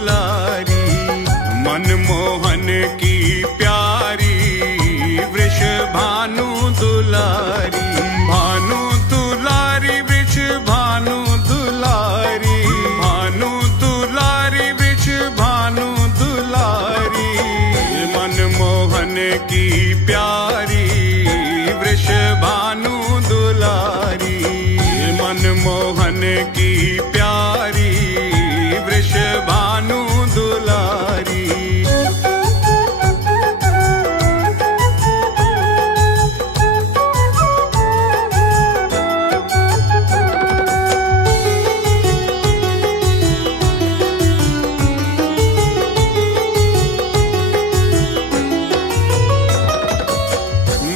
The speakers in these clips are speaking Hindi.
दुलारी, मनमोहन की प्यारी वृषभानु दुलारी। भानु दुलारी वृषभानु दुलारी, भानु दुलारी वृषभानु दुलारी, मनमोहन की प्यारी वृषभानु दुलारी, मनमोहन की प्यारी वृषभानु दुलारी।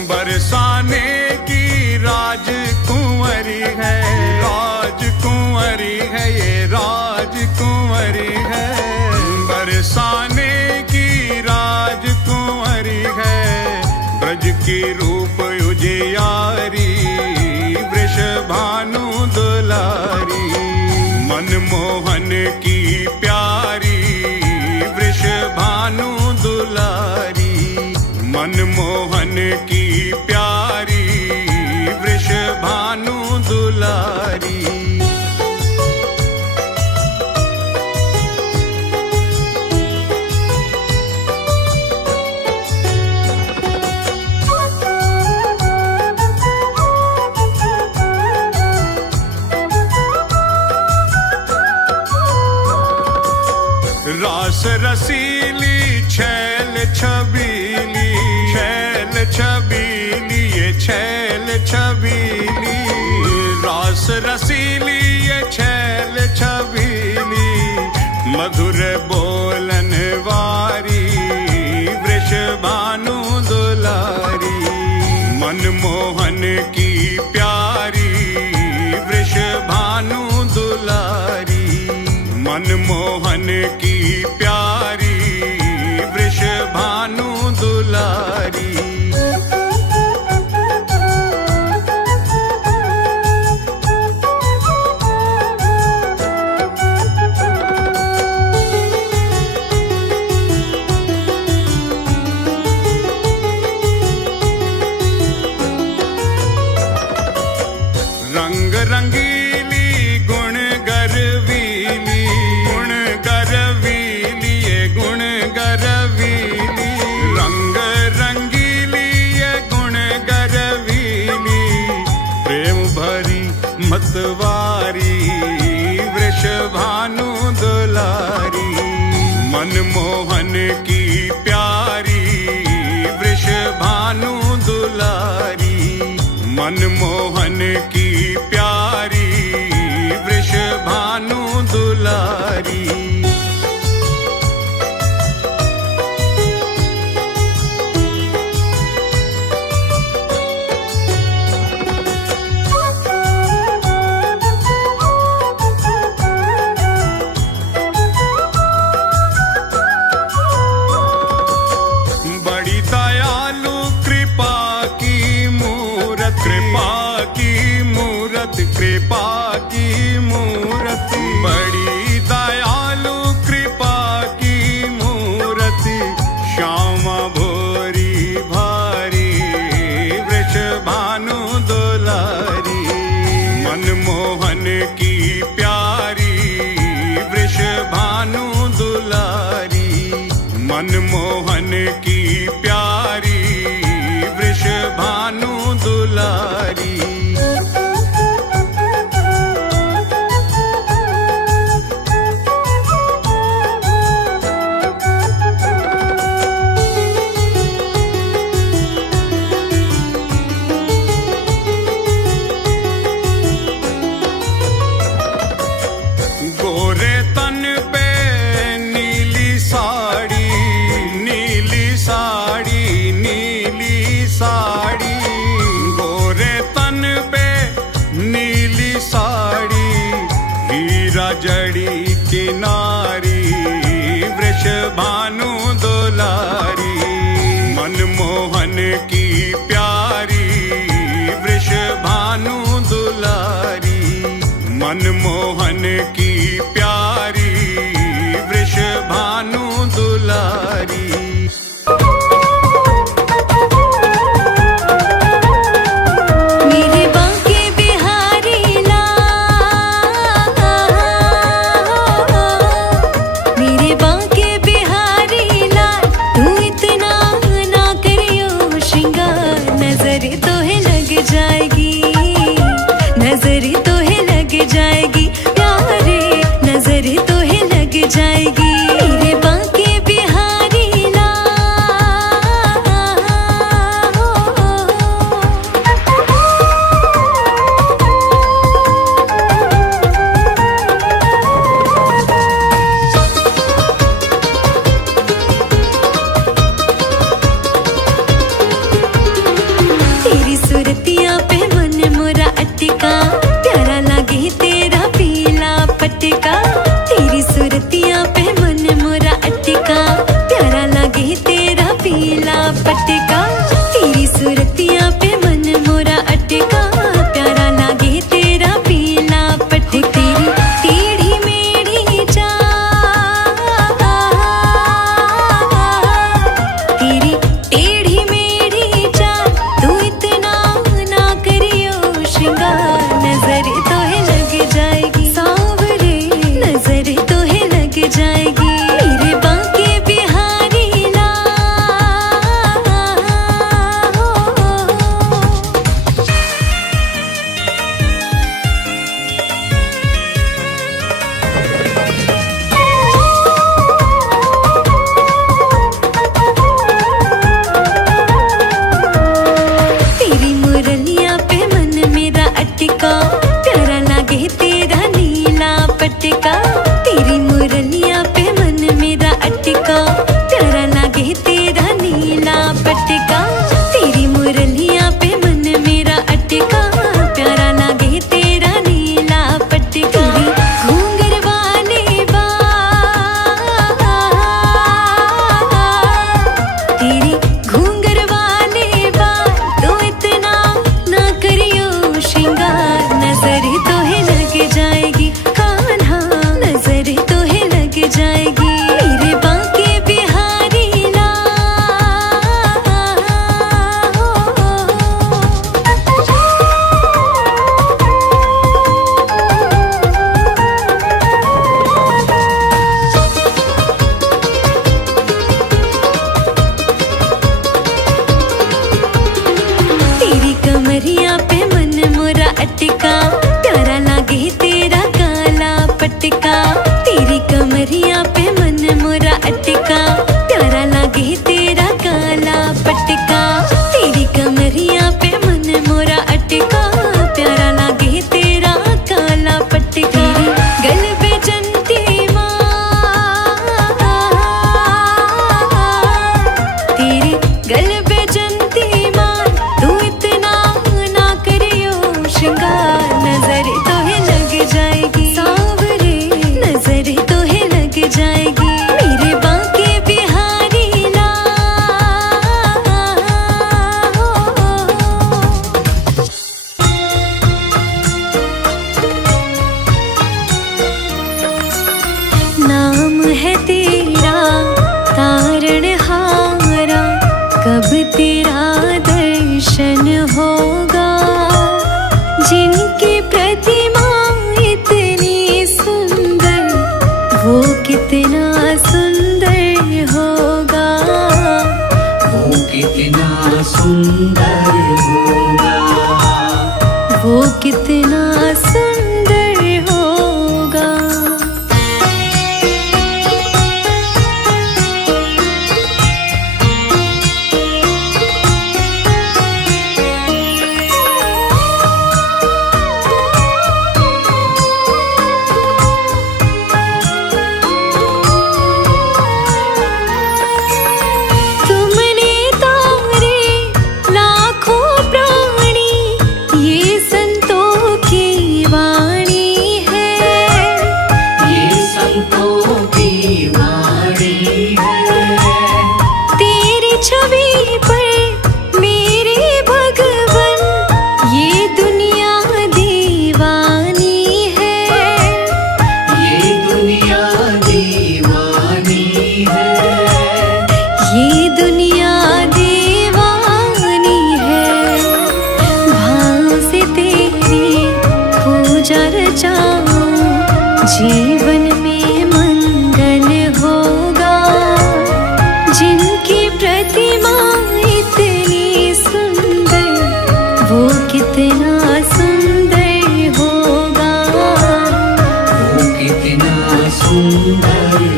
बरसाने की राजकुंवरी है, राजकुंवरी है, ये राजकुंवरी है। बरसाने की राजकुंवरी है, ब्रज की रूप उजियारी वृषभानु दुलारी, मनमोहन की प्यारी वृषभानु दुलारी, मनमोहन की प्यारी वृषभानु दुलारी। रास रसीली छैल छबीली, छैल छबीली, ये छैल छबीली, रास रसीली ये छैल छबीली, मधुर बोलन वारी वृषभानु दुलारी, मनमोहन की प्यारी वृषभानु दुलारी, मनमोहन की प्यारी वृषभानु दुलारी। रंग रंगीली गुण गरवीली, गुण गरवीली, ये गुण गरवीली, रंग रंगीली ये गुण गरवीली, प्रेम भरी मतवारी वृषभानु दुलारी, मनमोहन की प्यारी वृषभानु दुलारी, मनमोहन की प्यारी वृषभानु दुलारी। बड़ी दयालु कृपा की मूरत, कृपा जाएगी मेरे बांके बिहारी तेरी सूरतिया पे मन मोरा अटका प्यारा लागे तेरा पीला पटका तेरी सूरतिया पे मन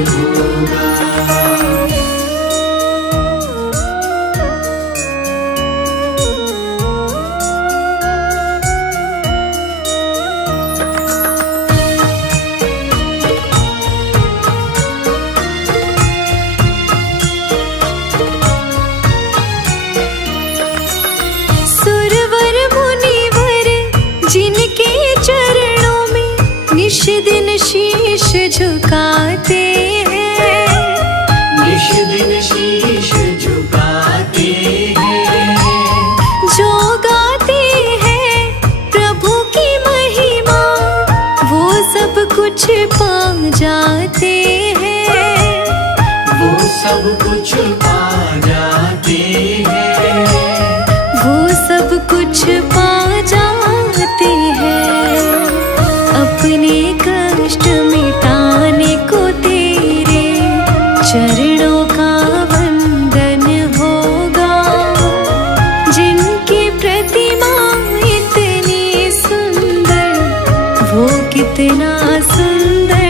होगा। सुरवर मुनिवर जिनके चरणों में निश दिन शीश झुकाते हैं, निश दिन शीश झुकाते हैं, जो गाते हैं प्रभु की महिमा वो सब कुछ पा जाते हैं, वो सब कुछ पा जाते हैं, वो सब कुछ पा जाते हैं। अपने कष्ट मिटाने को तेरे चरणों का वंदन होगा। जिनकी प्रतिमा इतनी सुंदर वो कितना सुंदर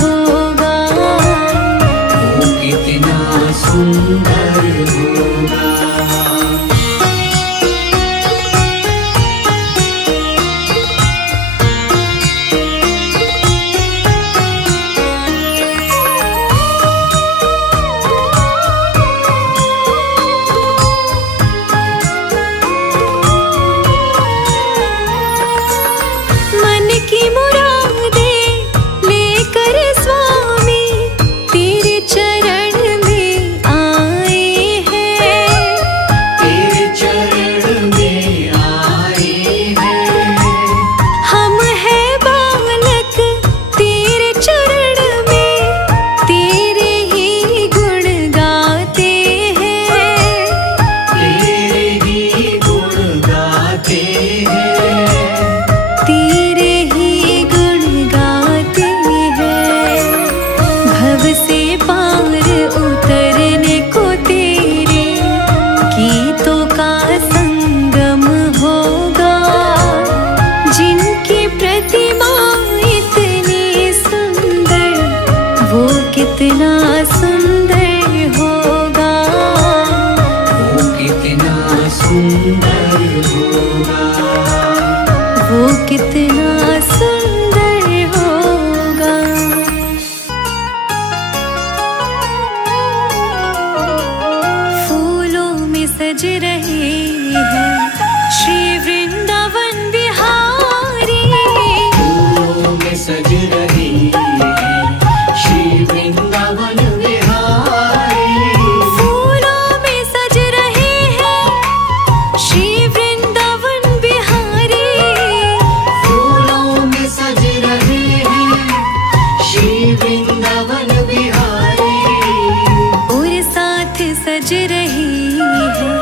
होगा, वो कितना सुंदर होगा। मन की मुरादें लेकर स्वामी तेरे चरण में आए हैं, तेरे चरण में आए हैं, हम हैं बालक तेरे चरण में तेरे ही गुण गाते हैं, तेरे ही गुण गाते हैं, तेरे ही गुण गाते हैं। भव से पार उतरने को तेरे गीतों का संगम होगा। जिनकी प्रतिमा इतनी सुंदर वो कितना सुंदर होगा, वो कितना सुंदर होगा। वो कितना सुंदर होगा। फूलों में सज रहे हैं श्री वृंदावन बिहारी, फूलों में सज रही है श्री वृंदावन बिहारी, फूलों में सज रहे हैं श्री वृंदावन बिहारी। फूलों में सज रहे हैं श्री वृंदावन बिहारी, और साथ सज रही है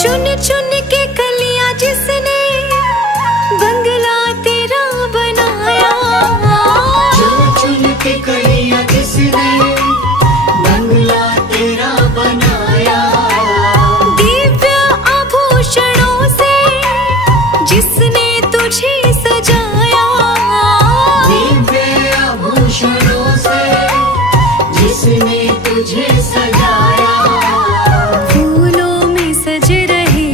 चुन चुन के कलियां जिसने बंगला तेरा बनाया, चुन चुन के कलियां जिसने बंगला तेरा बनाया, दिव्य आभूषणों से जिसने तुझे सजाया, दिव्य आभूषणों से जिसने तुझे सजाया, फूलों में सज रहे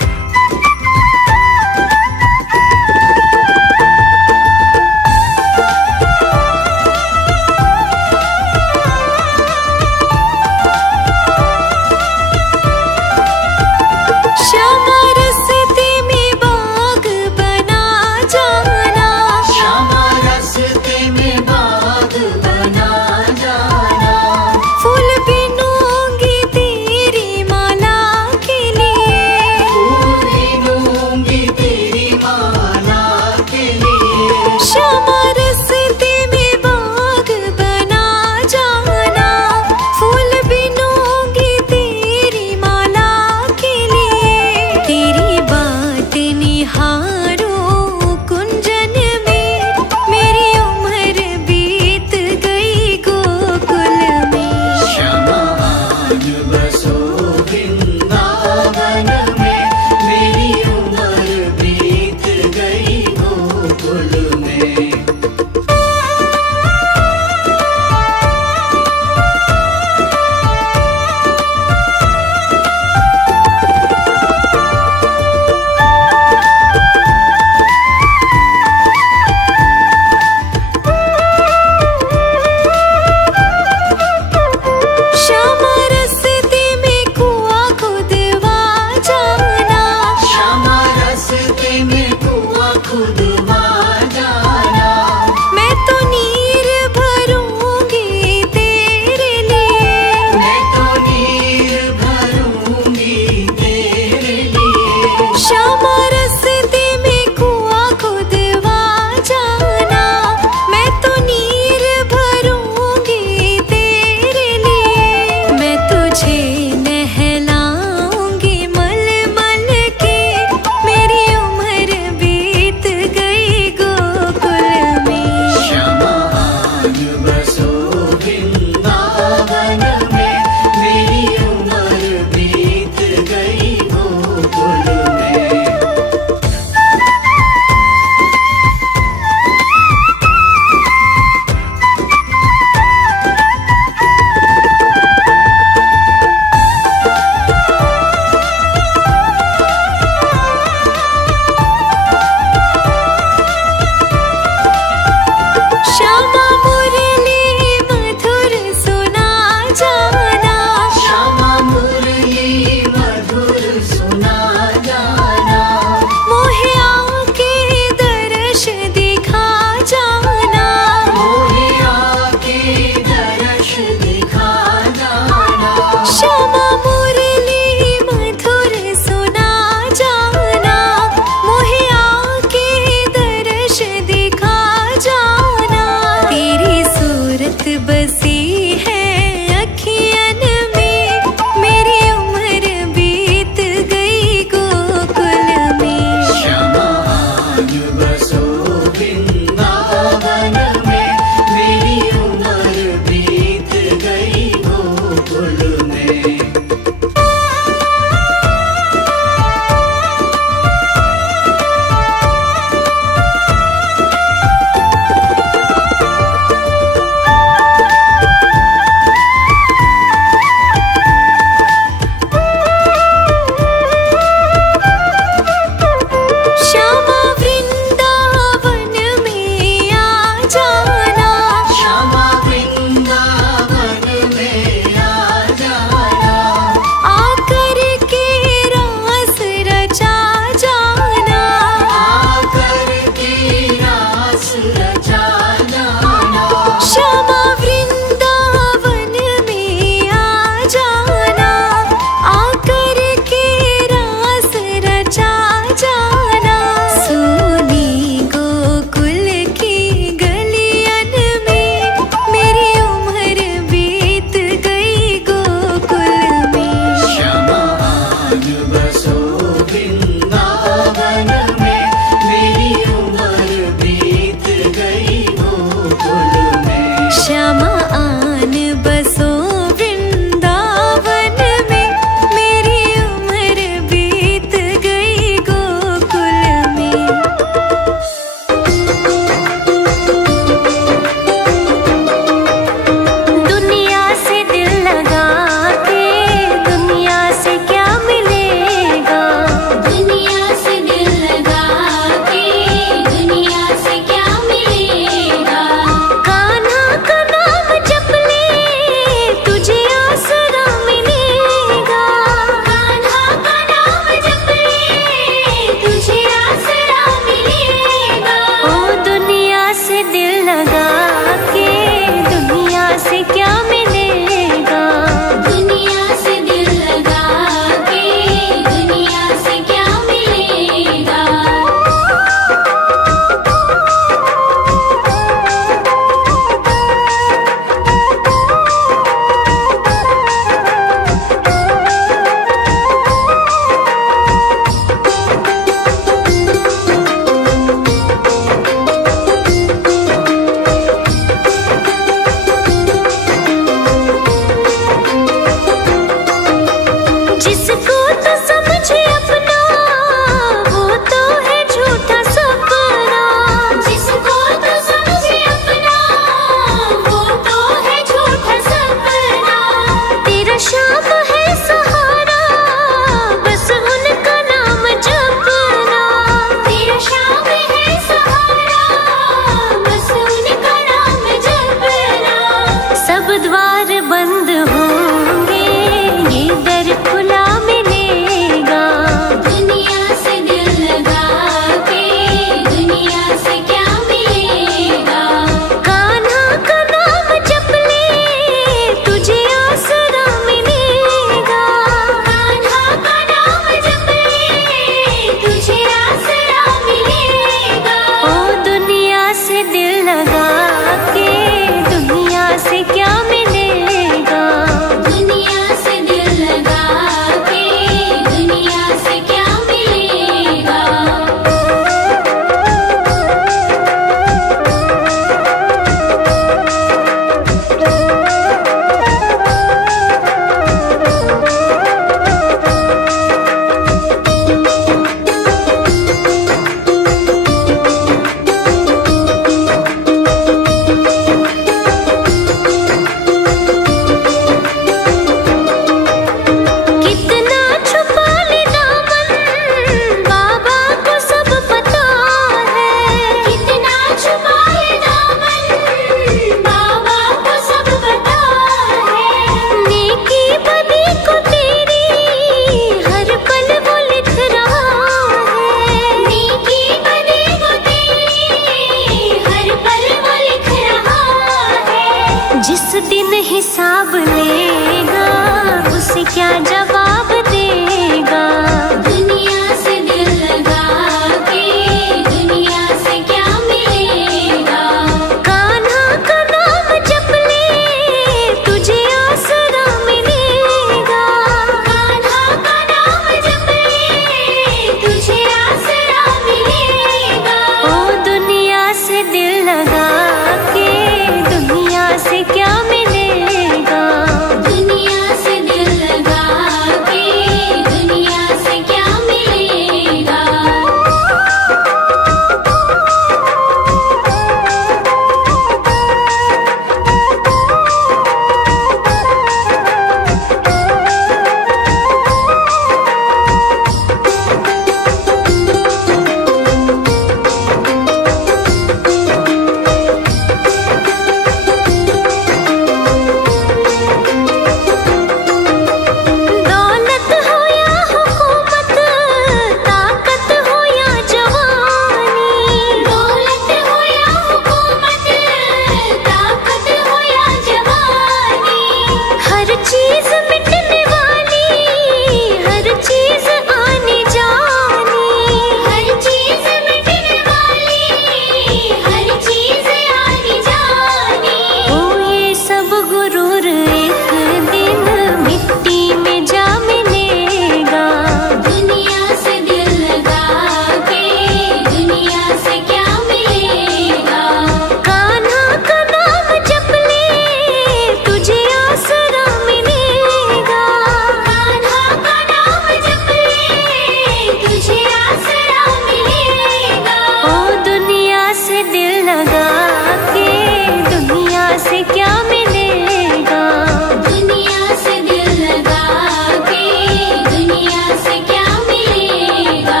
दुनिया से क्या मिलेगा।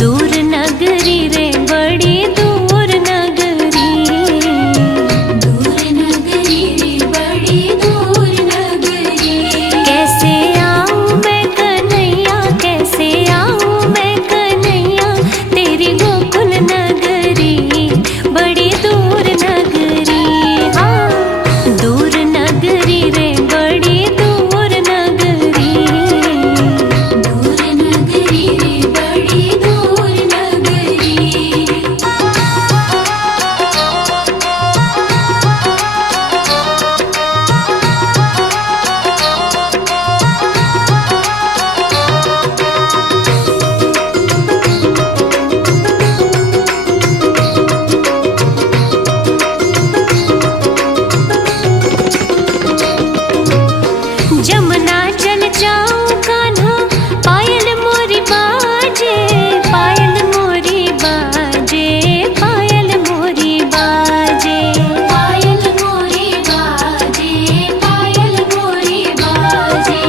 दूर नगरी रे बड़ी दूर नगरी, दूर नगरी रे बड़ी दूर नगरी। कैसे आऊं मैं कन्हैया, कैसे आऊं मैं कन्हैया, तेरी गोकुल नगरी बड़ी दूर नगरी। हाँ, दूर नगरी रे बड़ी दूर नगरी, दूर नगरी रे बड़ी दूर नगरी। जमुना चल जाऊं कान्हा, पायल मोरी बाजे, पायल मोरी बाजे, पायल मोरी बाजे, पायल मोरी बाजे, पायल मोरी बाजे।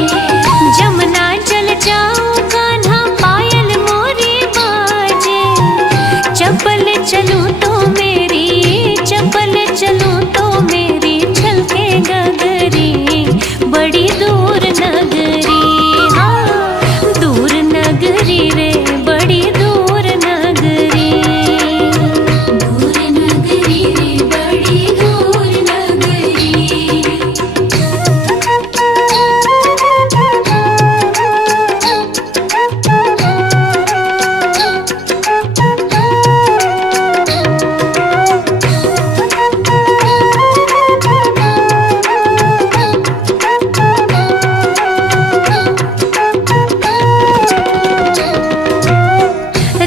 जमुना चल जाऊं कान्हा, पायल मोरी बाजे। चपल चलूं तो मेरी, चपल चलूं तो मेरी छलके गगरी बड़ी दूर नगरी। हाँ, दूर नगरी रे बड़ी दूर नगरी, दूर नगरी रे बड़ी दूर नगरी।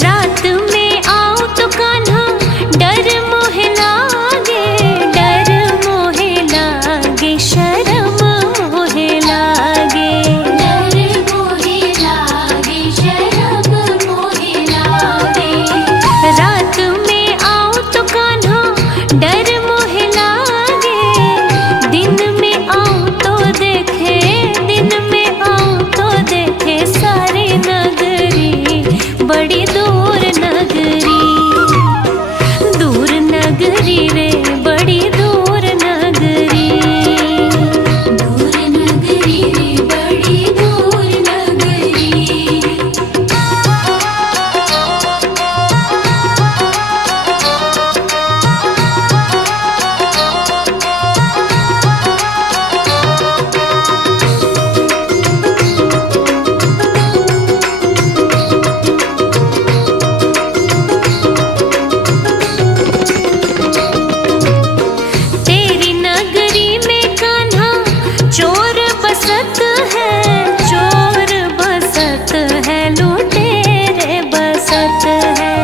रात में आऊं तो कान्हा डर मोहे लागे, डर मोहे लागे, शर्म मोहे लागे, डर मोहे लागे, शर्म मोहे लागे। रात में आऊं तो कान्हा डर मोहे लागे, दिन में आऊं तो देखे, दिन में आऊं तो देखे सारी नगरी बड़ी दूर नगरी, दूर नगरी रे बड़ी दूर नगरी, दूर नगरी रे बड़ी दूर नगरी। तेरी नगरी में कान्हा चोर बसत है, चोर बसत है, लुटेरे बसत है,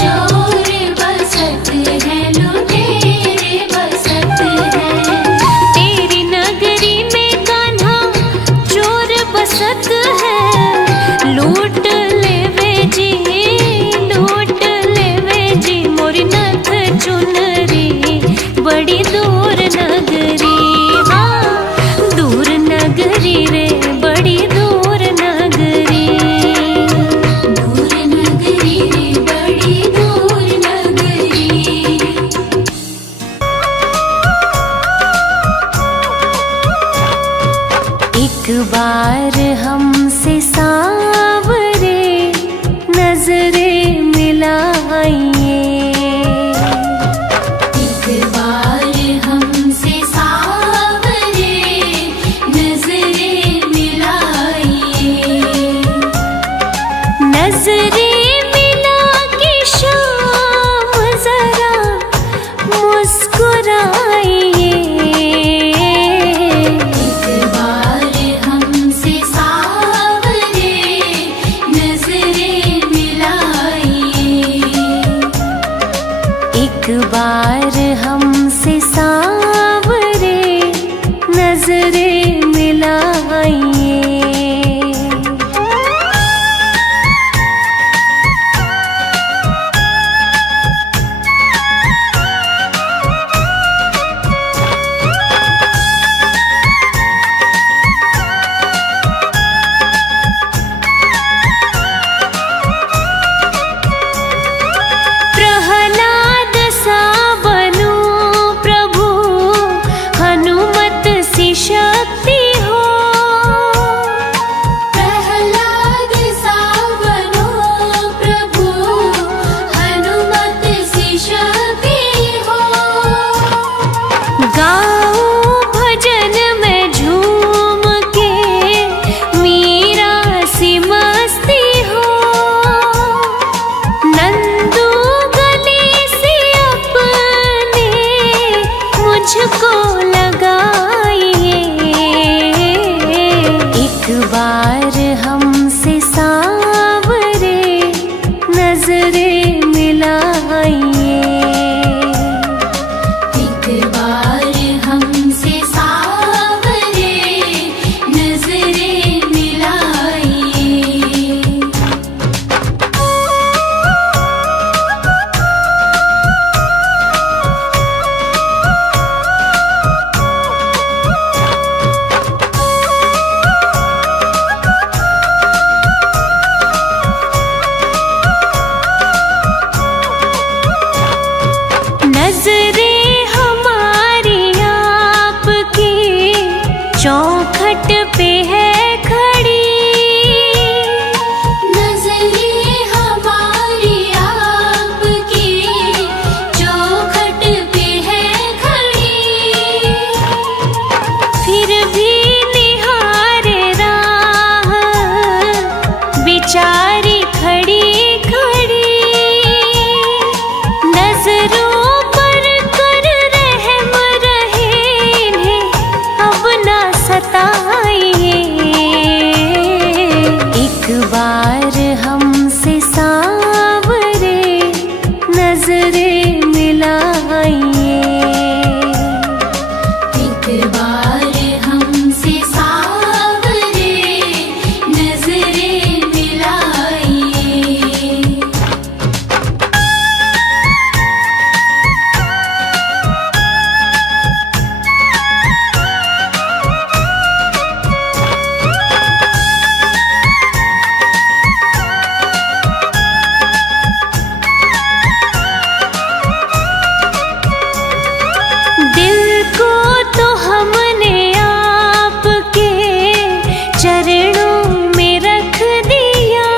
चोर बसत है, लुटेरे बसत है। तेरी नगरी में कान्हा चोर बसत है, लूट लेवे जी, लूट लेवे जी मोरी नथ चुनरी बड़ी दूर नगरी। हाँ, दूर नगरी रे बड़ी दूर नगरी, दूर नगरी रे बड़ी दूर नगरी। एक बार हमसे सांवरे नजरें मिलाइए, एक बार हमसे सांवरे नजरें मिलाइए। नजरें मिला के शाम जरा मुस्कुराइए, एक बार हमसे सांवरे गाऊं भजन में झूम के मीरा सी मस्ती हो। नंदू गले से अपने मुझको लगाइए। एक बार हमसे सांवरे नजरें मिलाइए। एक बार हमसे सांवरे नजरें मिलाइए। नजरें हमारी आपकी चौखट पे है खड़ी। नजरें हमारी आपकी चौखट पे है खड़ी। फिर भी निहारे राह बिचारी खड़ी खड़ी। नजरों एक बार हमसे सांवरे नजरें मिलाइए। एक बार हमसे सांवरे नजरें मिलाइए। दिल को तो हमने आपके चरणों में रख दिया।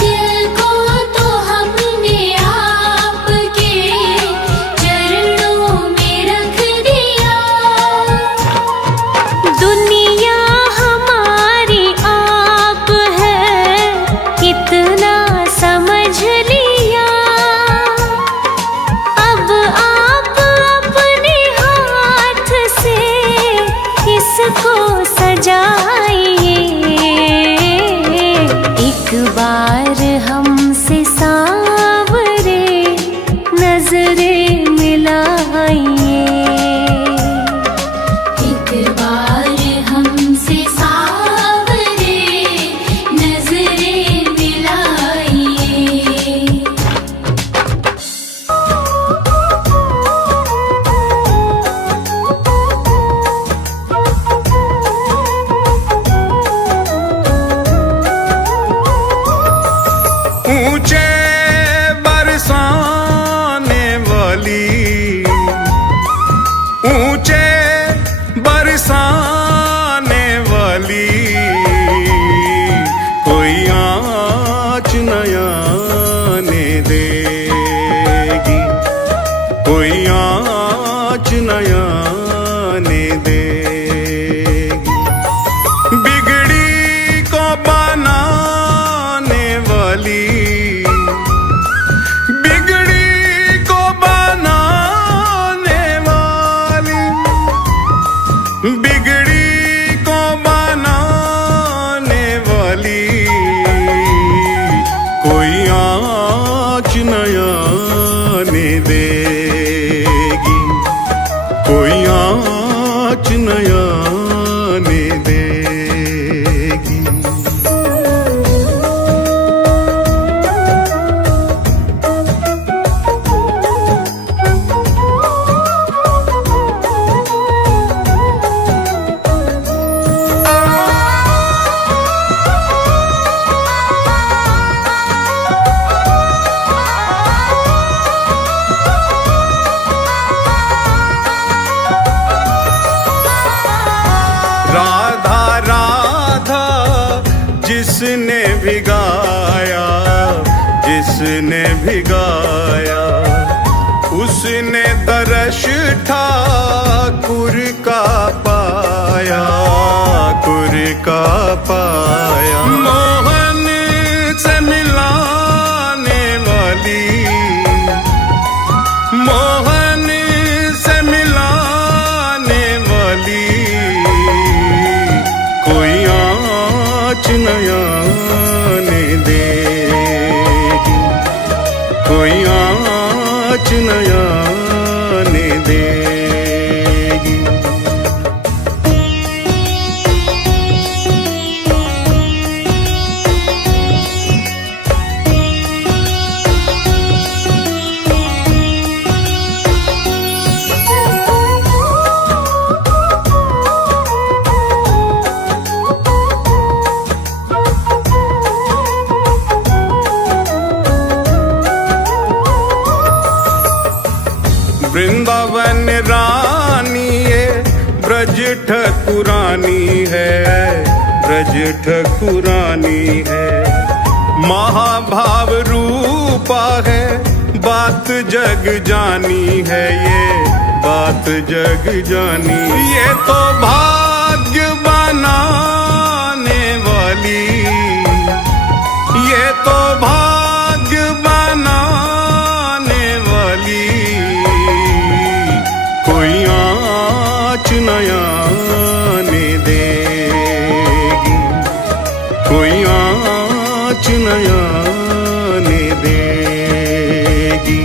दिल को तो हमने आपके चरणों में रख दिया। दुनिया हमारी आप है इतना समझ लिया। अब आप अपने हाथ से इसको सजाइए। एक बार हमसे सांवरे नजरें मिलाइए। एक बार हमसे सांवरे नजरें मिलाइए। ऊंचे बरसाने वाली, ऊंचे बरसाने वाली, कोई आँच न आने देगी। कोई आँच न आने देगी। बिगड़ी को बनाने वाली, बिगड़ी को बनाने वाली, बिगड़ी को बनाने वाली, कोई आँच न आने देगी। कोई आँच न आने देगी। राधा राधा जिसने भी गाया, जिसने भी गाया, उसने दर स्पर्श ठाकुर का पाया, कुर का पाया। मोहन से मिलाने वाली, मोहन से मिलाने वाली, कोई आँच न आने देगी, कोई आँच न आने देगी। वृंदावन रानी ये ब्रज ठकुरानी है, ब्रज ठकुरानी है। महाभाव रूपा है, बात जग जानी है, ये बात जग जानी। ये तो भाग्य बनाने वाली, ये तो भाग्य बनाने वाली, कोई आँच न आने देगी, कोई आँच न आने देगी।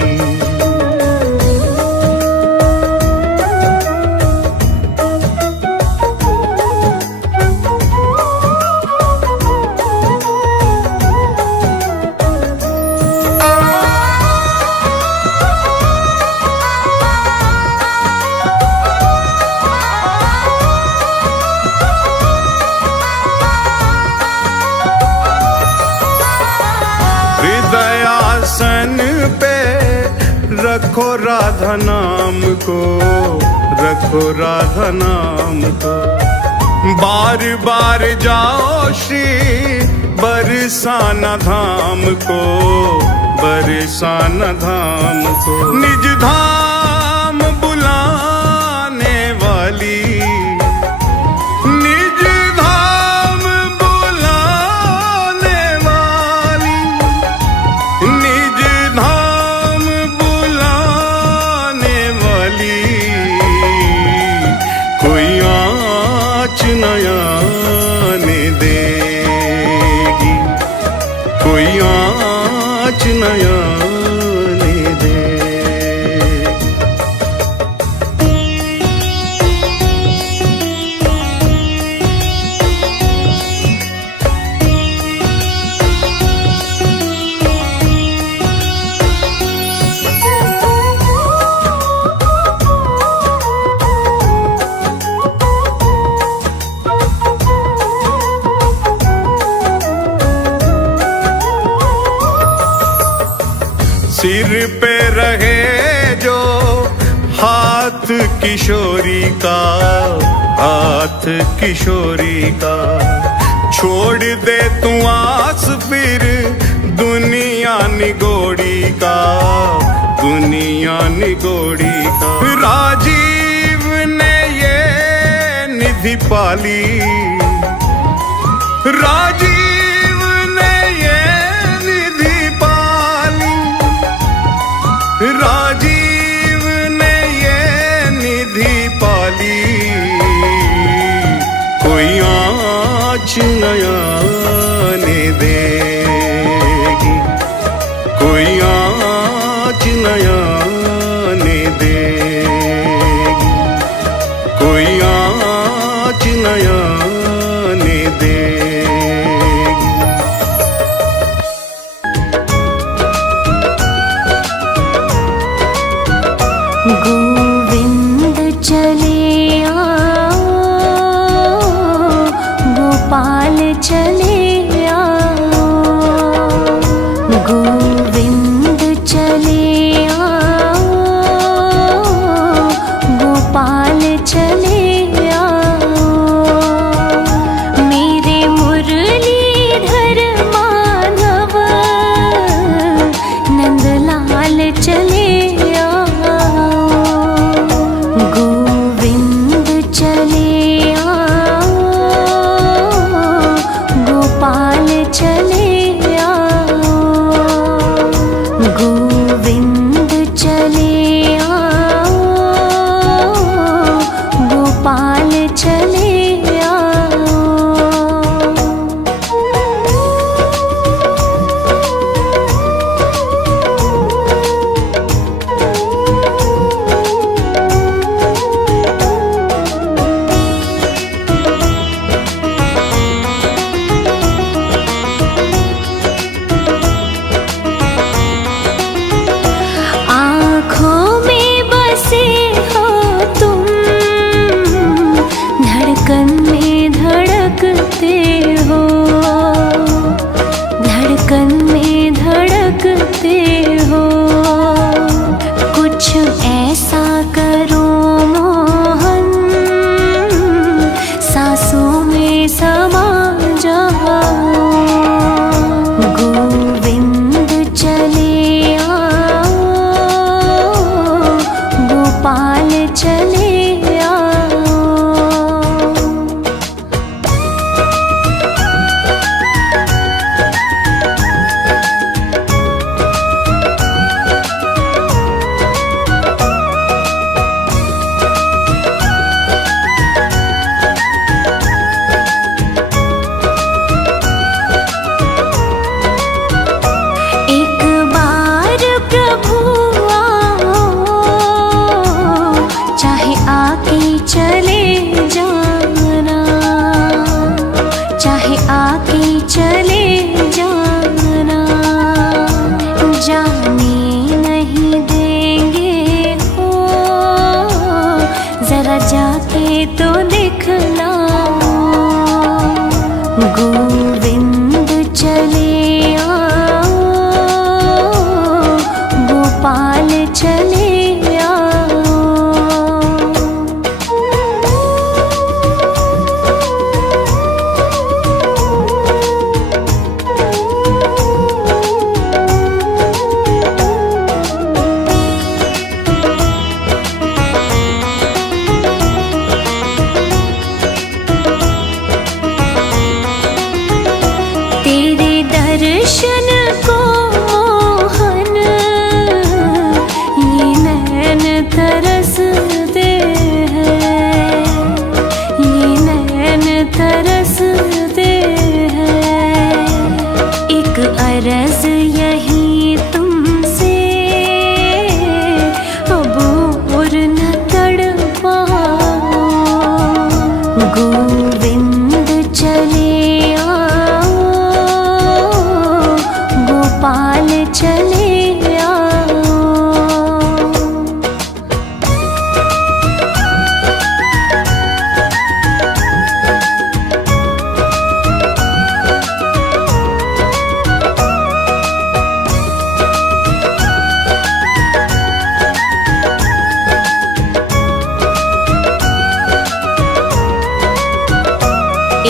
हृदयासन पे रखो राधा नाम को, रखो राधा नाम को। बार बार जाओ श्री बरसाना धाम को, बरसाना धाम को। निज धाम बुलाने वाली, निज धाम बुलाने वाली, निज धाम बुलाने वाली, कोई आँच न आने देगी, कोई आँच न आने देगी। सिर पे रहे जो हाथ किशोरी का, हाथ किशोरी का। छोड़ दे तू आस फिर दुनिया निगोड़ी का, दुनिया निगोड़ी का। राजीव ने ये निधि पाली, राजीव ने ये निधि पाली, राजीव ने ये निधि पाली, कोई आँच न आने देगी, कोई आँच न आने देगी, कोई आँच न आने देगी। जाके तो दिखलाओ, गोविंद चले आओ, गोपाल चले आओ। तेरे दर्शन को मोहन ये नैन तरसते हैं, ये नैन तरसते हैं। एक अर्ज यही तुमसे, अब और न तड़पाओ, गोविंद चले आओ, गोपाल चले आओ।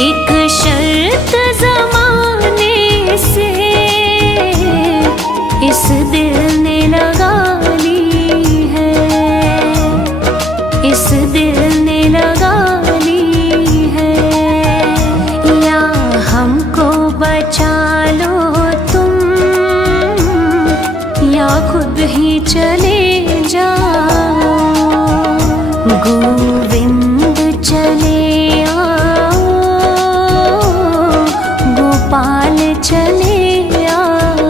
एक शर्त ज़माने से इस दिल ने लगा ली है, इस दिल ने लगा ली है। या हमको बचा लो तुम, या खुद ही चले जाओ, गोविंद चले आओ, गोपाल चले आओ।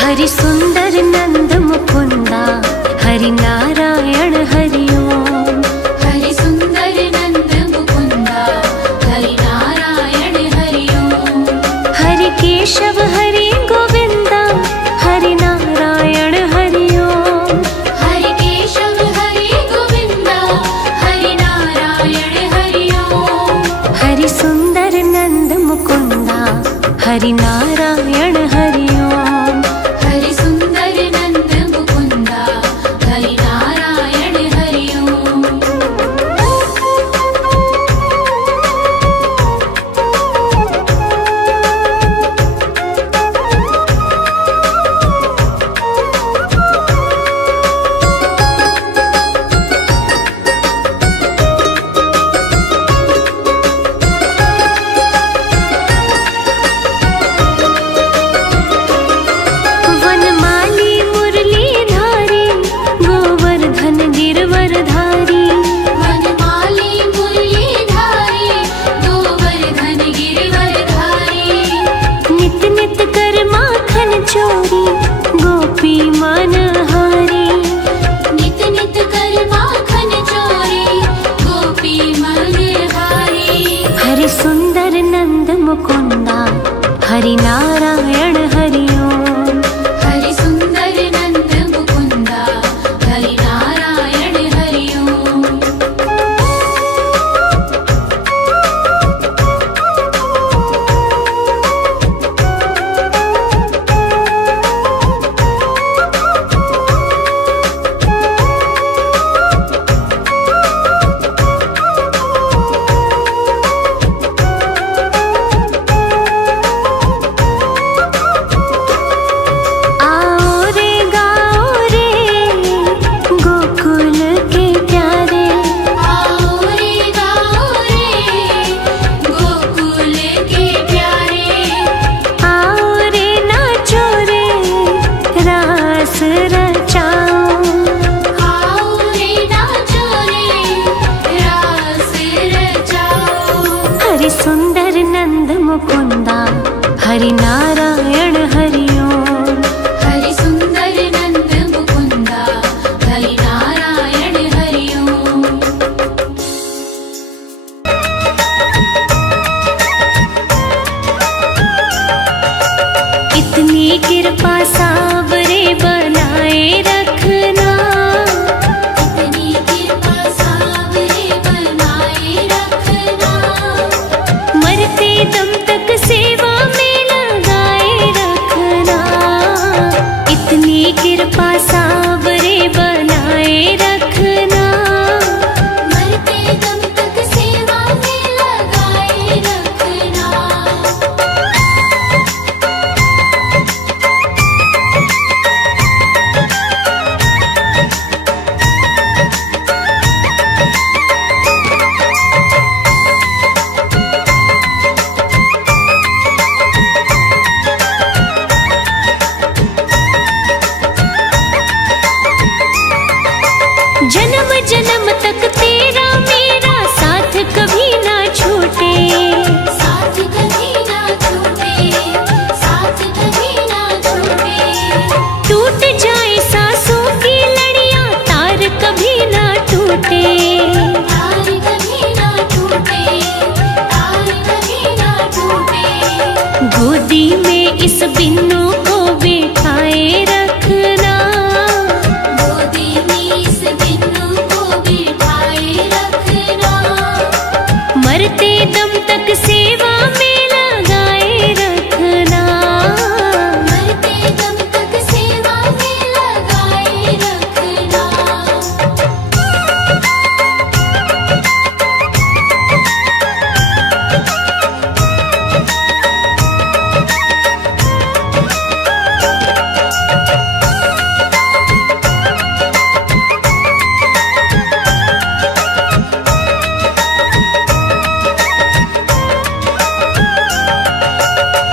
हरि सुंदर नंद मुकुंदा, हरि नारायण हरि ओम। हरि सुंदर नंद मुकुंदा, हरि नारायण हरि ओम। हरि केशव हरि गोविंदा, हरि नारायण हरि ओम। हरि केशव हरि गोविंदा, हरि नारायण हरि ओम। हरि सुंदर नंद मुकुंदा, हरि नारायण हरि ओम। हरि सुंदर नंद मुकुंदा, हरि नारायण हरि ओम। वनमाली मुरलीधारी, गोवर्धन गिरवरधारी। वनमाली मुरलीधारी, गोवर्धन गिरवरधारी। नित नित कर माखन चोरी, गोपी मनहारी। नित नित कर माखन चोरी, गोपी मनहारी। हरि सुंदर नंद मुकुंदा, हरि नारायण हरि ओम। हरि सुंदर नंद मुकुंदा, हरि नारायण हरि ओम। कृपा सावरे बनाए रखना, इतनी कृपा सावरे बनाए रखना, मरते दम तक सेवा में लगाए रखना, इतनी कृपा सावरे बनाए रखना। मरते दम तक सेवा में लगाए रखना। जन्म जन्म तक तेरा मेरा साथ कभी ना छूटे, साथ कभी ना छूटे, साथ कभी ना छूटे। टूट जाए सांसों की लड़ियां तार कभी ना टूटे, तार कभी ना टूटे, तार कभी ना टूटे। गोदी में इस बिन्नू को बिठाए रखना, गोदी में इस बिन्नू को बिठाए रखना, मरते दम तक सेवा में लगाए रखना। मरते दम तक सेवा में लगाए रखना।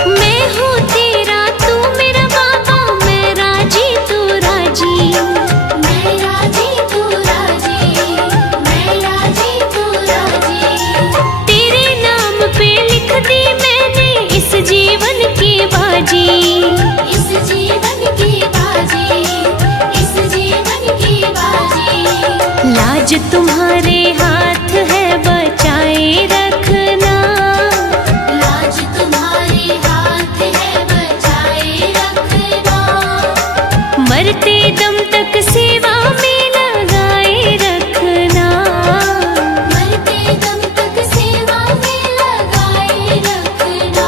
मैं हूँ तेरा तू मेरा बाबा, मैं राजी तू राजी, मैं राजी तू राजी, मैं राजी तू राजी। तेरे नाम पे लिख दी मैंने इस जीवन की बाजी, इस जीवन की बाजी, इस जीवन की बाजी। लाज तुम्हारे हाथ है बचाए रखना, लाज तुम्हारे हाथ है बचाए रखना, मरते दम तक सेवा में लगाए रखना। मरते दम तक सेवा में लगाए रखना।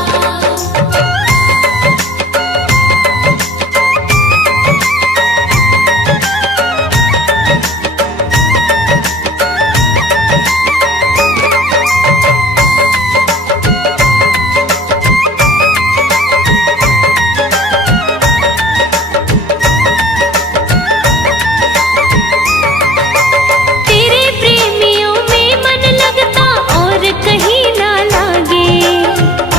तेरे प्रेमियों में मन लगता और कहीं ना लागे,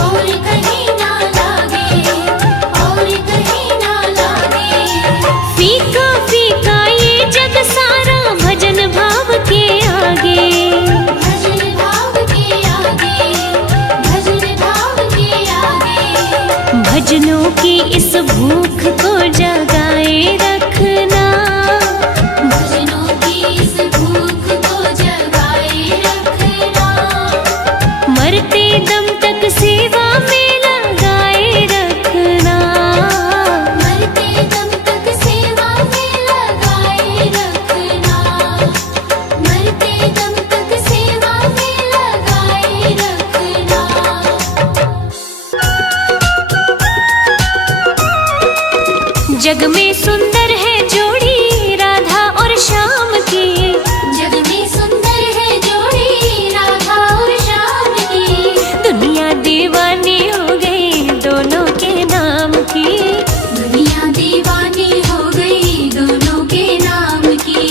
और कहीं ना लागे, और कहीं ना लागे। फीका फीका ये जग सारा भजन भाव के आगे, भजन भाव के आगे, भजन भाव के आगे। भजनों की इस भूख को जगाए रखना, भजनों की इस भूख को जगाए रखना, मरते दम तक सेवा में लगाए रखना। मरते दम तक सेवा में लगाए रखना, मरते दम तक सेवा में लगाए रखना। जग में सुंदर है जोड़ी राधा और श्याम की, जग में सुंदर है जोड़ी राधा और श्याम की। दुनिया दीवानी हो गई दोनों के नाम की, दुनिया दीवानी हो गई दोनों के नाम की।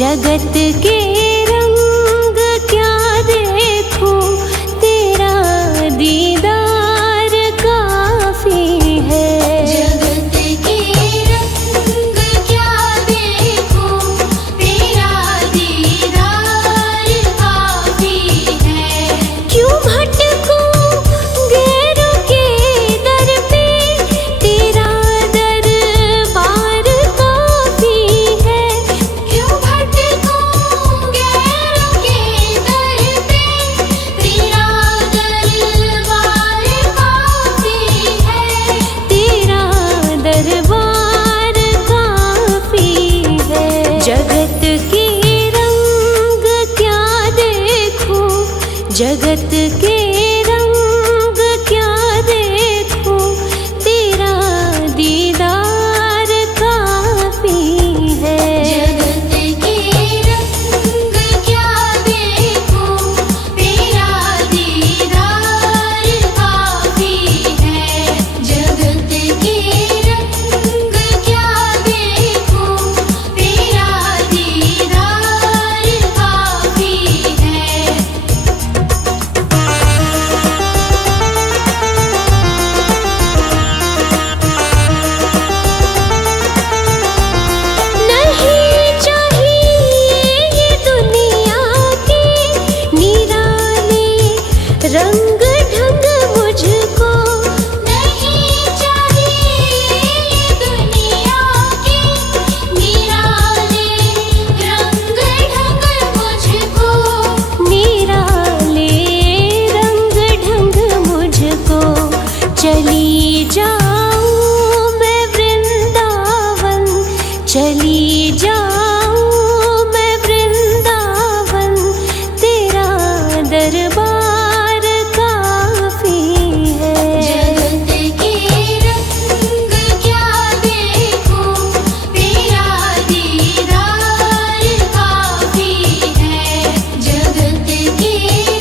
जगत के रंग क्या देखूं, तेरा दीदार काफी है। जगत के रंग क्या देखूं, तेरा दीदार काफी है। क्यों भटकूं गैरों के दर पे, तेरा दरबार काफी है। क्यों भटकूं गैरों के दर पे, तेरा दरबार काफी है। तेरा दरबार काफी है। जगत के रंग क्या देखूं, जगत के रंग क्या देखूं, तेरा दीदार काफी है। जगत के रंग क्या देखूं, तेरा दीदार काफी है। जगत के रंग क्या देखूं, तेरा दीदार काफी है। नहीं चाहिए ये दुनिया के निराले रंग ढंग मुझको। नहीं चाहिए दुनिया के निराले रंग ढंग मुझको। निराले रंग ढंग मुझको। चली जाऊं मैं वृंदावन, चली जाऊं मैं वृंदावन, तेरा दरबार काफी है। जगत के रंग क्या देखूं, तेरा दीदार काफी है। जगत के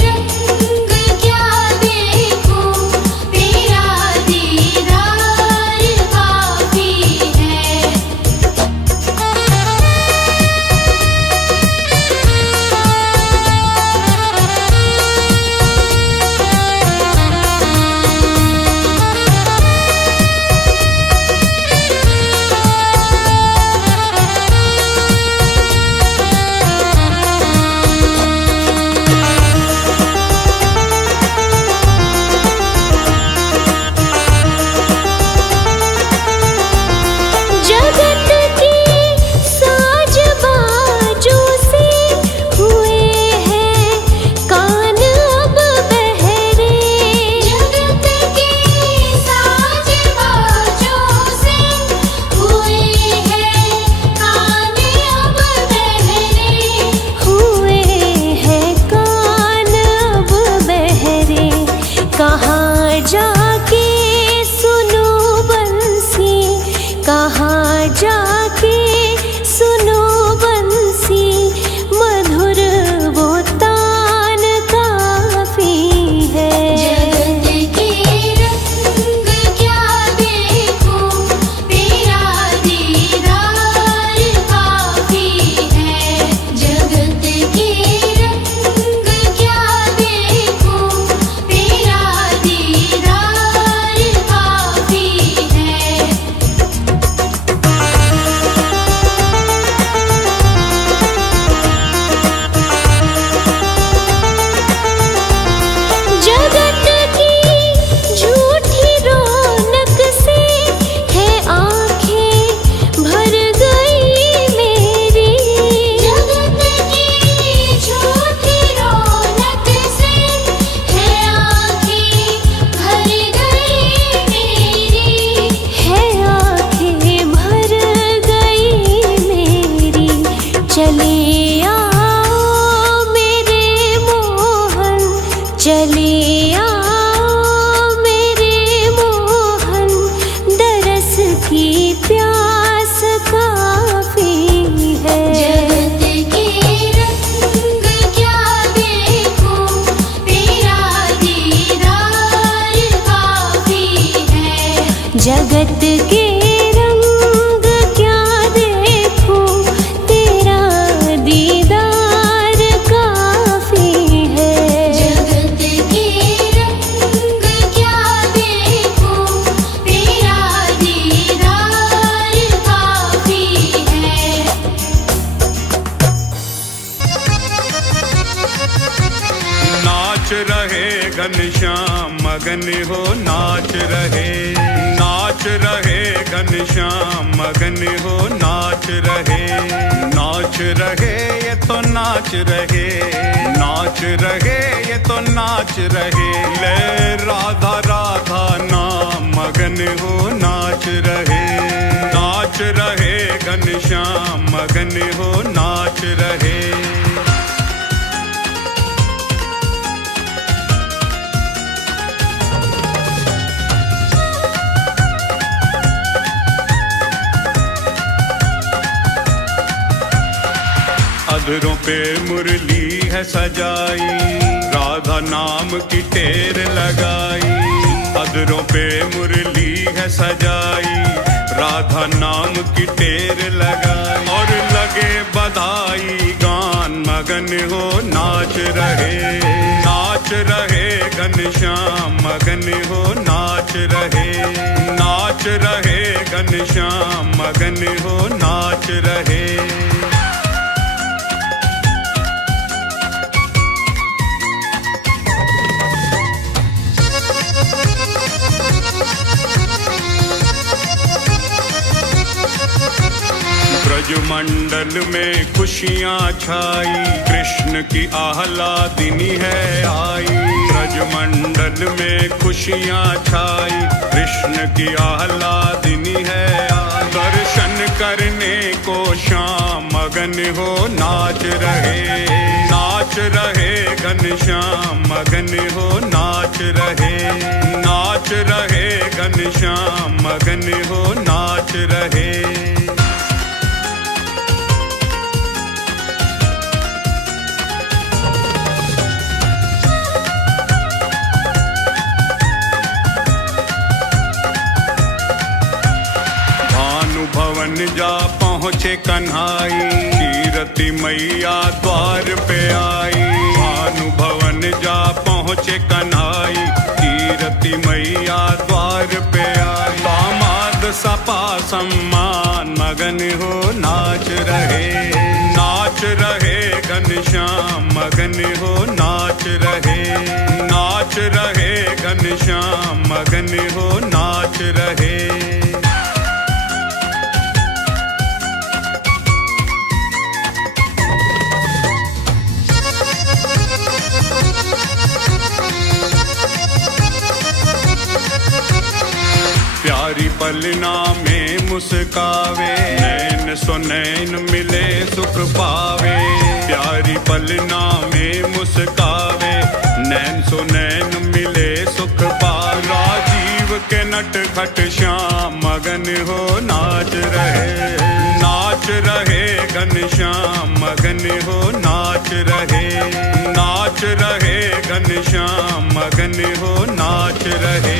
रंग क्या देखूं, तेरा दीदार काफी है। जगत के साज बाजों से हुए हैं कान अब बहरे। जगत के साज बाजों से हुए हैं कान अब बहरे। हुए हैं कान अब बहरे। कहाँ जाके सुनो बंसी, कहाँ जाके सुनो बंसी, मधुर वो तान काफी है। जगत के रंग क्या देखूं, तेरा दीदार काफी है। जगत के रंग क्या देखूं, तेरा दीदार काफी है। जगत की झूठी रौनक से है आंखें भर गई मेरी। जगत की झूठी रौनक से है आँखें भर गई मेरी। है आंखें भर गई मेरी। चले आओ मेरे मोहन, चले आओ मेरे मोहन, दरस की प्यास काफी है। जगत के रंग क्या देखूं, तेरा दीदार काफी है। जगत के रंग क्या देखूं, तेरा मगन हो नाच रहे, नाच रहे घनश्याम मगन हो नाच रहे, नाच रहे ये तो नाच रहे, नाच रहे ये तो नाच रहे, ले राधा राधा नाम मगन हो नाच रहे, नाच रहे घनश्याम मगन हो नाच रहे। अधरों पे मुरली है सजाई, राधा नाम की टेर लगाई, अधरों पे मुरली है सजाई, राधा नाम की टेर लगाई, और लगे बधाई गान मगन हो नाच रहे, नाच रहे घनश्याम मगन हो नाच रहे, नाच रहे घनश्याम मगन हो नाच रहे। ब्रजमंडल में खुशियाँ छाई, कृष्ण की आह्लादिनी है आई, ब्रजमंडल में खुशियाँ छाई, कृष्ण की आह्लादिनी है आई, दर्शन करने को श्याम मगन हो नाच रहे, नाच रहे घनश्याम मगन हो नाच रहे, नाच रहे घनश्याम मगन हो नाच रहे। भवन जा पहुँचे कन्हाई, कीरति मैया द्वार पे आई, भानु भवन जा पहुँचे कन्हाई, कीरति मैया द्वार पे आई, दामाद सपा सम्मान मगन हो नाच रहे, नाच रहे घनश्याम मगन हो नाच रहे, नाच रहे घनश्याम मगन हो नाच रहे। प्यारी पलना में मुस्कावे, नैन सो नैन मिले सुख पावे, प्यारी पलना में मुस्कावे, नैन सो नैन मिले सुख पावे, राजीव के नट खट श्याम मगन हो नाच रहे, नाच रहे घनश्याम मगन हो नाच रहे, नाच रहे घनश्याम मगन हो नाच रहे।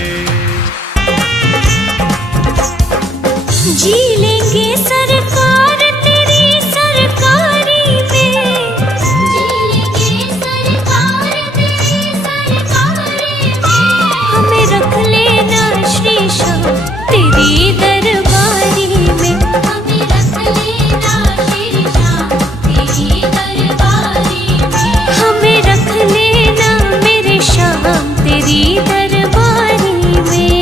जी लेंगे सरकार तेरी सरकारी में, जी लेंगे सरकार तेरी सरकारी में, हमें रख लेना श्री श्याम तेरी दरबारी में, हमें रख लेना श्री श्याम तेरी दरबारी में, हमें रख लेना मेरे श्याम तेरी दरबारी में।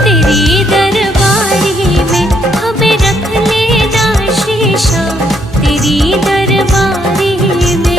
तेरी दरबारी में हमें रख लेना श्री श्याम, तेरी दरबारी में।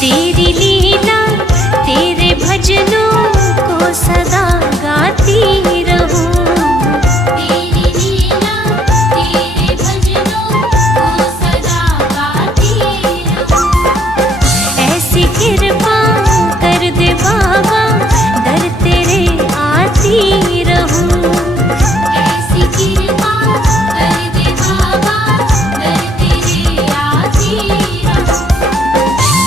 तेरी लीला तेरे भजनों को सदा गाती रहूं, तेरी लीला तेरे भजनों को सदा गाती रहूं। ऐसी कृपा कर दे बाबा दर तेरे आती रहूं। ऐसी कृपा कर दे बाबा दर तेरे आती रहूं।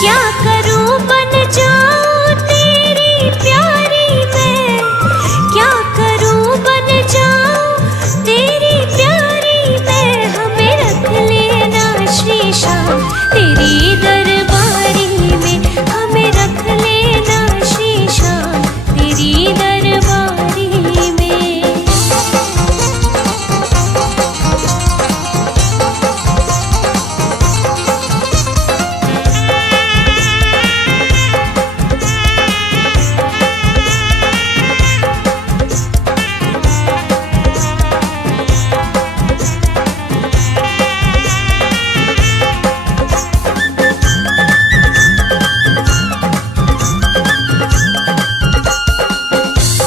क्या करूं बन जाऊं तेरी प्यारी मैं, क्या करूं बन जाऊं तेरी प्यारी मैं। हमें रख लेना श्री श्याम, तेरी दरबारी में हमें रख लेना श्री श्याम, तेरी दरबारी में।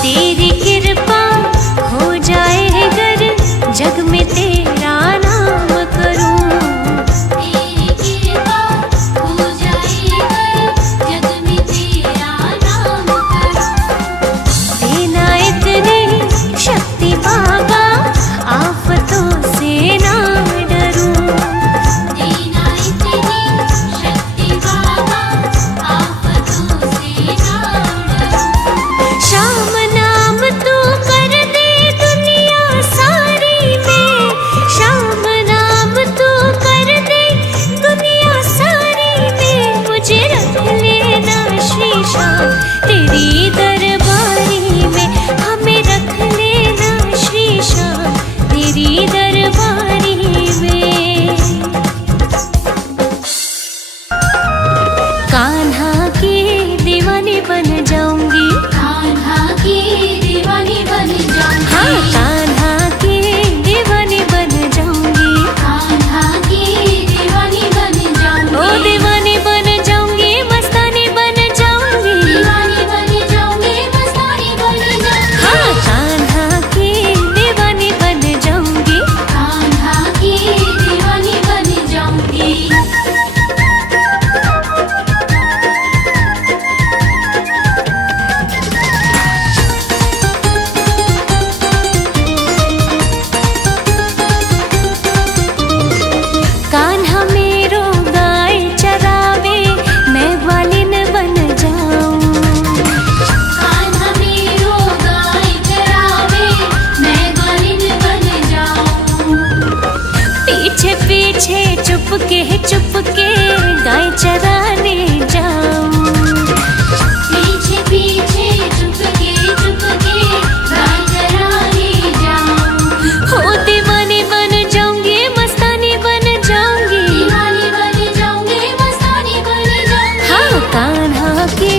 तेरी कृपा हो जाए अगर जग में तेरा नाम करूं। तेरी कृपा हो जाए अगर जग में तेरा नाम करूं। देना इतनी शक्ति बाबा आफतों से ना डरूं। देना इतनी शक्ति बाबा आफतों से ना डरूं। श्याम नाम तू कर दे दुनिया सारी में, श्याम नाम तू कर दे दुनिया सारी में। मुझे रख लेना श्री श्याम, तेरी दरबारी में हमें रख लेना श्री श्याम, तेरी दरबारी में। कान्हा की दीवानी बन जाऊंगी, कान्हा की दीवानी बन जाऊंगी। हाँ कान्हा की दीवानी बन जाऊंगी। कान्हा की दीवानी बन जाऊंगी। ओ दीवानी बन जाऊंगी, मस्तानी बन जाऊंगी। दीवानी बन जाऊंगी, मस्तानी बन जाऊंगी। हाँ कान्हा की दीवानी बन जाऊंगी। कान्हा की दीवानी बन जाऊंगी। कान्हा मेरो गाय चरावे, मैं ग्वालिन बन जाऊं। कान्हा मेरो गाय चरावे, मैं ग्वालिन बन जाऊं। पीछे पीछे चुपके चुपके गाय चराने जाऊं। पीछे पीछे चुपके चुपके गाय चराने जाऊं। हो दीवानी बन जाऊंगी, मस्तानी बन जाऊंगी। दीवानी बन जाऊंगी, मस्तानी बन जाऊंगी। हाँ कान्हा की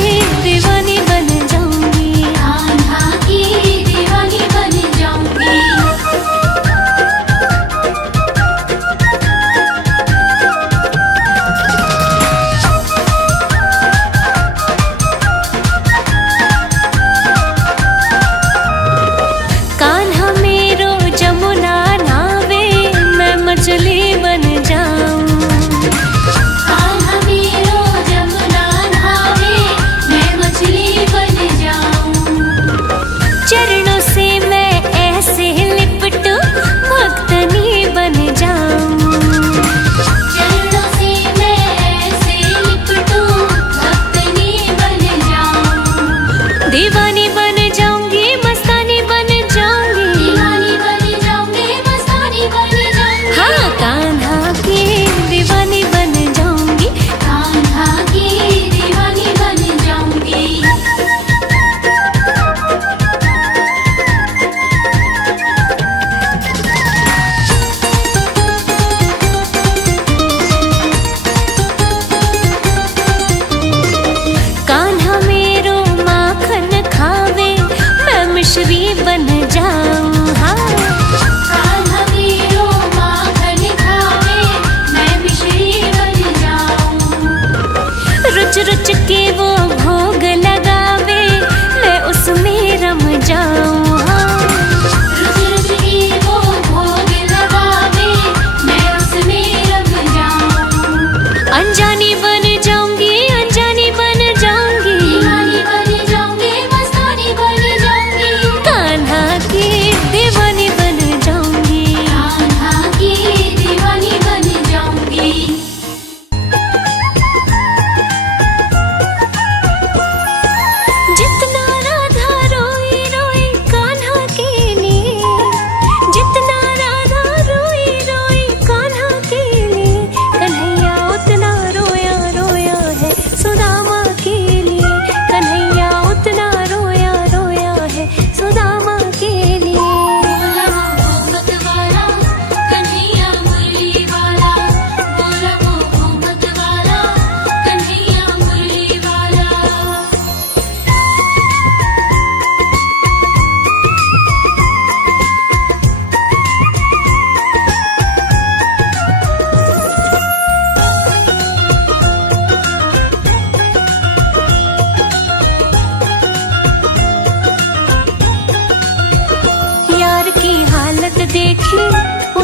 दीवानी बन जाऊंगी। कान्हा की दीवानी बन जाऊंगी।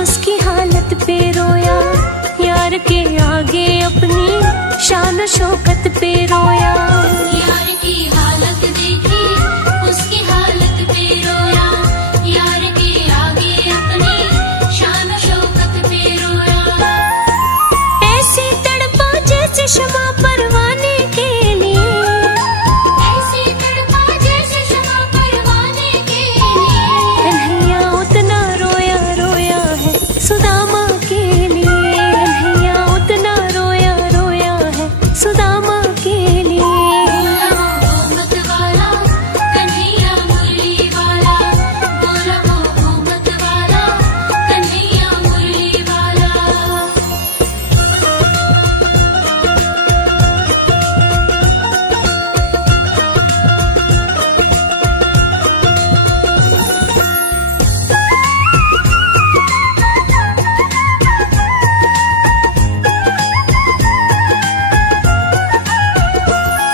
उसकी हालत पे रोया, यार के आगे अपनी शान शौकत पे रोया। यार की हालत देखी, उसकी हालत पे रोया, यार के आगे अपनी शान शौकत पे रोया। ऐसी तड़पा जैसे शमा परवाने के लिए, ऐसी तड़पा जैसे शमा परवाने के लिए। कन्हैया उतना रोया रोया है सुदामा के लिए, कन्हैया उतना रोया रोया है सुदामा के लिए। बोला वो मत वाला कन्हैया मुरली वाला, बोला वो मत वाला कन्हैया मुरली वाला।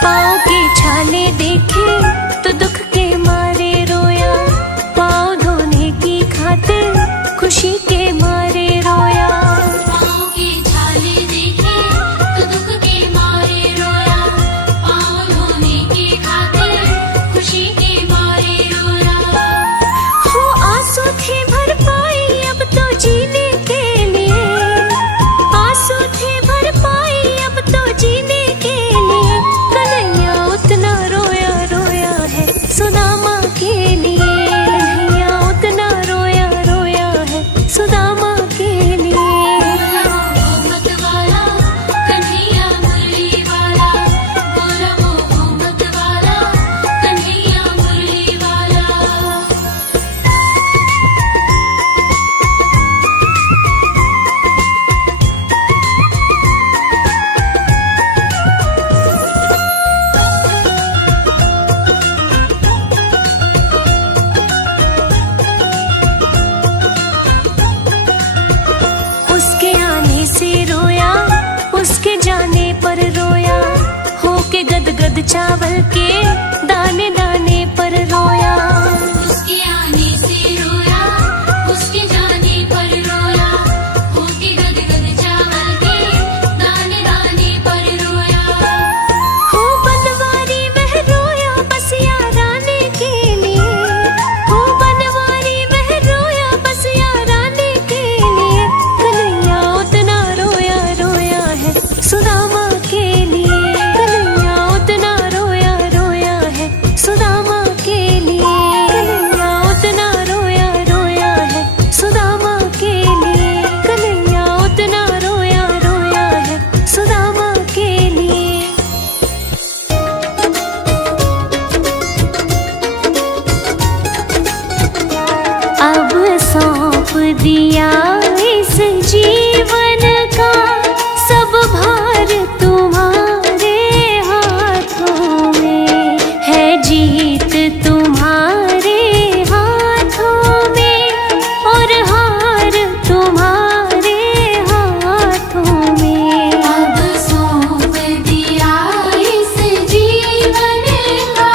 पाँव के छाले देखे तो दुख के मारे रोया, पाँव धोने की खातिर खुशी के मारे रोया। पाँव के छाले देखे तो दुख के मारे रोया, पाँव धोने की खातिर खुशी के मारे रोया। हो आंसू थे भर पाई अब तो जीने के लिए, आंसू थे भर पाई अब तो जीने के लिए। कन्हैया उतना रोया रोया है सुदामा के लिए, कन्हैया उतना रोया रोया है सुदामा के लिए। बोला वो मत वाला कन्हैया मुरली वाला, बोला वो मत वाला कन्हैया मुरली वाला। उसके आने से रोया, उसके जाने पर रोया, होके गदगद चावल के दाने दाने पर रोया। उसके आने से रोया, उसके जाने पर रोया, होके गदगद चावल के दाने दाने पर रोया। हो बनवारी वह रोया बस याराने के लिए, हो बनवारी वह रोया बस याराने के लिए। कन्हैया उतना रोया रोया है सुदामा के लिए, कन्हैया उतना रोया रोया है सुदामा के लिए, कन्हैया उतना रोया रोया है सुदामा के लिए, कन्हैया उतना रोया रोया है सुदामा के लिए। अब सौंप दिया इस जीवन का सब भार तुम्हारे हाथों में, है जीत तुम्हारे हाथों में और हार तुम्हारे हाथों में। अब सौंप दिया इस जीवन का,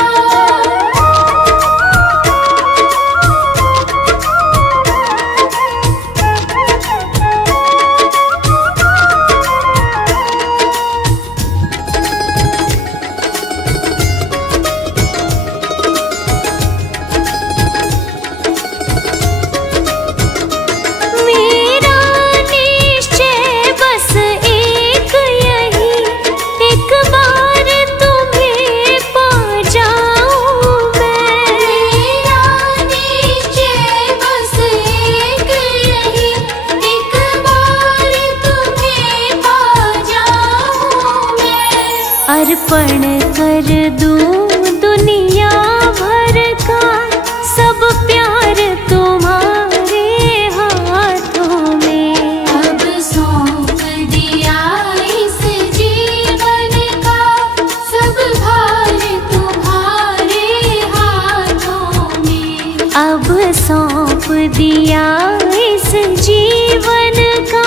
मेरा निश्चय बस एक यही, एक बार तुम्हें पा जाऊं मैं। मेरा निश्चय बस एक यही, एक बार तुम्हें पा जाऊं मैं। अर्पण कर दूं दुनिया भर का सब प्यार तुम्हारे हाथों में। अब सौंप दिया इस जीवन का सब भार तुम्हारे हाथों में। अब सौंप दिया इस जीवन का।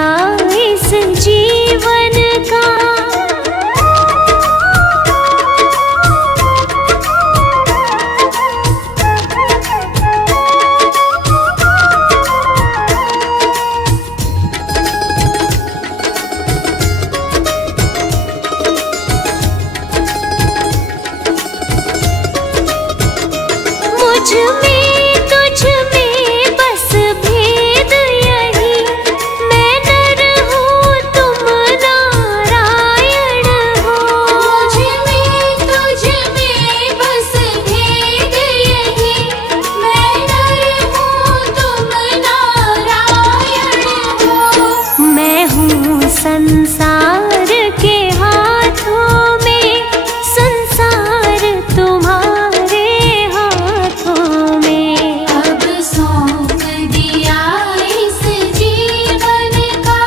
दिया इस जीवन का। मुझ में तुझ में बस भेद यही, मैं नर हूँ तुम नारायण हो। मुझ में तुझ में बस भेद यही, मैं नर हूँ तुम नारायण हो। मैं हूँ संसार के हाथों में, संसार तुम्हारे हाथों में। अब सौंप दिया इस जीवन का,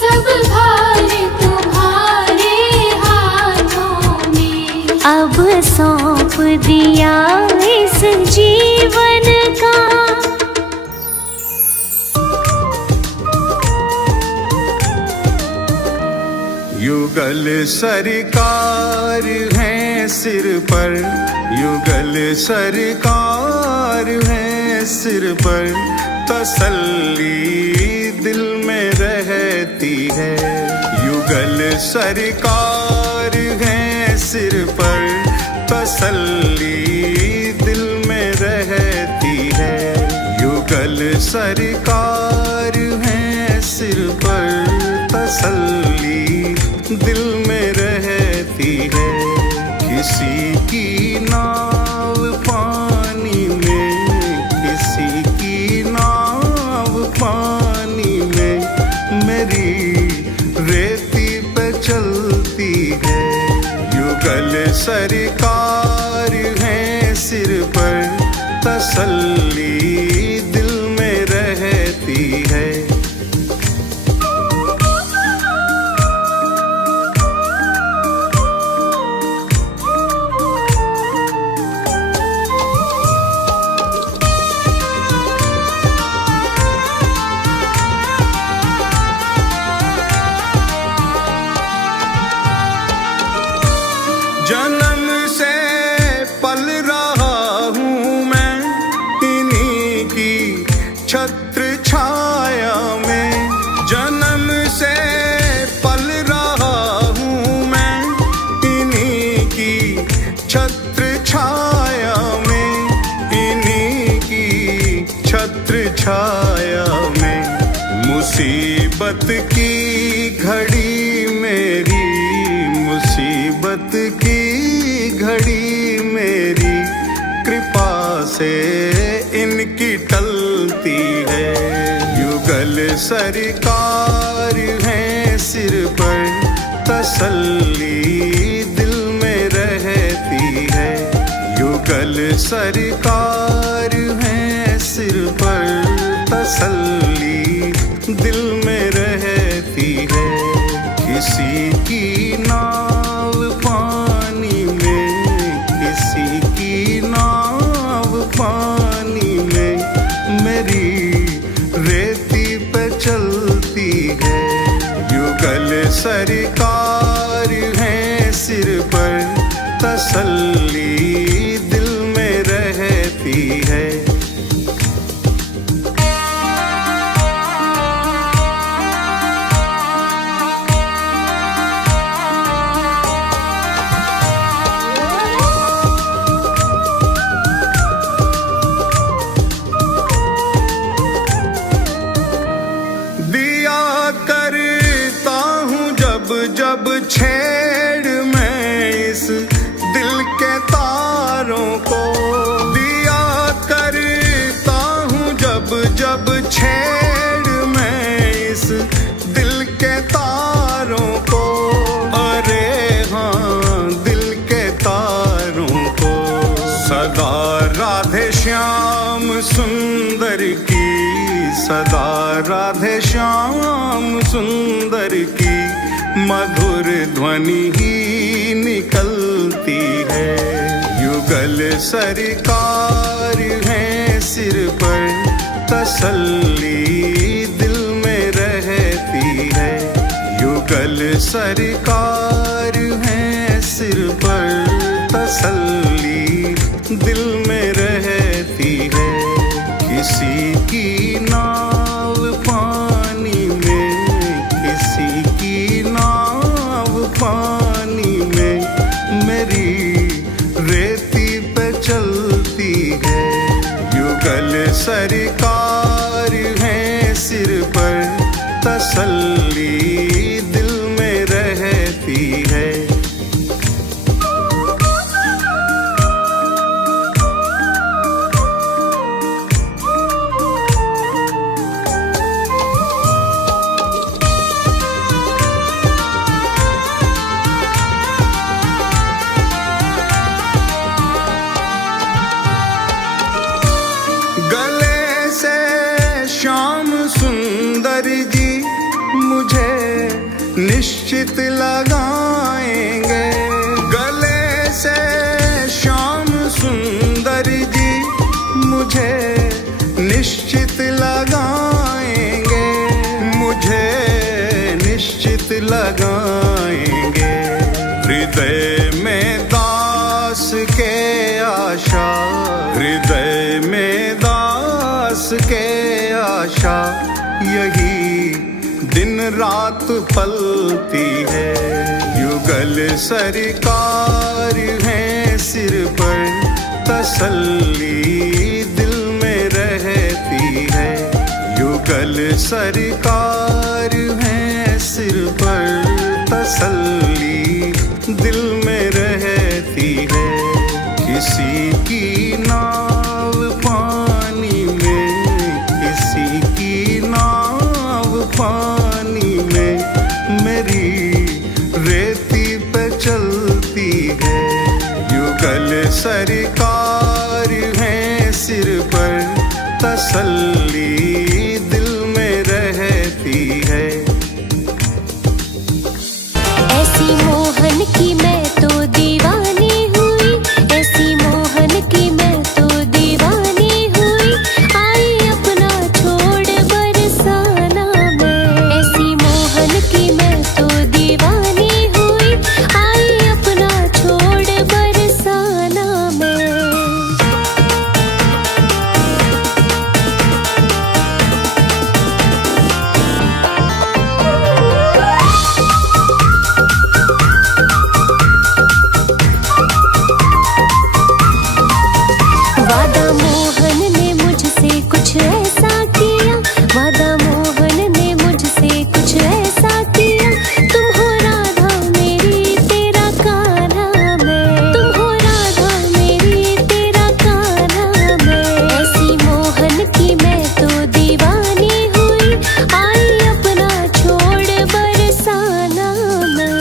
सब भार तुम्हारे हाथों में। अब सौंप दिया इस जीवन का। युगल सरकार है सिर पर, युगल सरकार है सिर पर, तसल्ली दिल में रहती है। युगल सरकार है सिर पर, तसल्ली दिल में रहती है। युगल सरकार है सिर पर, तसल्ली दिल में रहती है। किसी की नाव पानी में, किसी की नाव पानी में, मेरी रेती पे चलती है। युगल सरकार है सिर पर, तसल्ली दिल में रहती है। जन्म से पल रहा हूँ मैं इन्हीं की छत्र छाया में। जन्म से पल रहा हूँ मैं इन्हीं की छत्र छाया में, इन्हीं की छत्र छाया में। मुसीबत की घड़ी मेरी, मुसीबत की घड़ी मेरी, कृपा से इनकी टलती है। युगल सरकार है सिर पर, तसल्ली दिल में रहती है। युगल सरकार है सिर पर, तसल्ली दिल में रहती है। किसी की नाव पानी में, किसी की नाव पानी में, मेरी रेती पे चलती है। युगल सरकार है सिर पर, तसल्ली दिल में रहती है। जब छेड़ मैं इस दिल के तारों को, दिया करता हूँ जब जब छेड़ मैं इस दिल के तारों को। अरे हाँ दिल के तारों को। सदा राधे श्याम सुंदर की, सदा राधे श्याम सुंदर की मधुर ध्वनि ही निकलती है। युगल सरकार है सिर पर, तसल्ली दिल में रहती तसल्ली दिल में रहती है। किसी की नाव पानी में, किसी की नाव पानी में, मेरी रेती पे चलती है। युगल सरकार है सिर पर, तसल्ली दिल में रहती है। गले से श्याम सुंदर जी मुझे निश्चित लगाएंगे। गले से श्याम सुंदर जी मुझे निश्चित लगाएंगे, मुझे निश्चित लगाएंगे। हृदय में दास के आशा, हृदय में दास के आशा, यही दिन रात पलती है। युगल सरकार है सिर पर, तसल्ली दिल में रहती है। युगल सरकार है सिर पर, तसल्ली दिल में रहती है। किसी की नाव पानी में, किसी की नाव पानी में, मेरी रेती पे चलती है। युगल सरकार है सिर पर, तसल्ली दिल में रहती है। ऐसी मोहन की मैं तो दीवानी हुई, ऐसी मोहन की मैं तो दीवानी हुई। आई अपना छोड़ बरसाना मैं, ऐसी मोहन की मैं तो दीवानी हुई। आई अपना छोड़ बरसाना मैं। वादा मोहन ने मुझसे कुछ ऐसा किया, वादा मोहन ने मुझसे कुछ ऐसा किया। तुम हो राधा मेरी तेरा कान्हा मैं, तुम हो राधा मेरी तेरा कान्हा मैं। ऐसी मोहन की मैं तो दीवानी हुई। आई अपना छोड़ बरसाना मैं।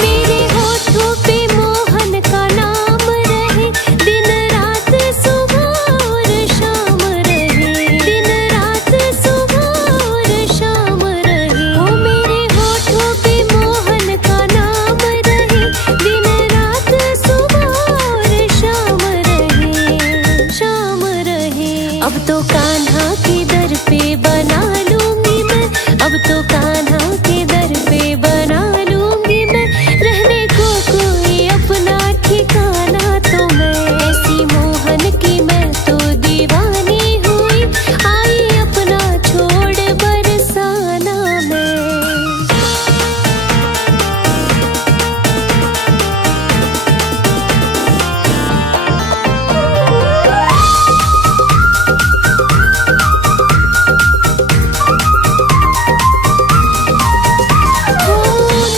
मेरे होठों पे मोहन का नाम रहे, दिन रात सुबह और शाम रहे, दिन रात सुबह और शाम रहे। ओ मेरे होठों पे मोहन का नाम रहे, दिन रात सुबह और शाम रहे, शाम रहे। अब तो कान्हा के दर पे बना लूंगी मैं, अब तो कान्हा के दर पे बना लूंगी मैं। रहने को कोई अपना ठिकाना तो मैं, ऐसी मोहन की मैं तो दीवानी हुई। आई अपना छोड़ बरसाना मैं। खून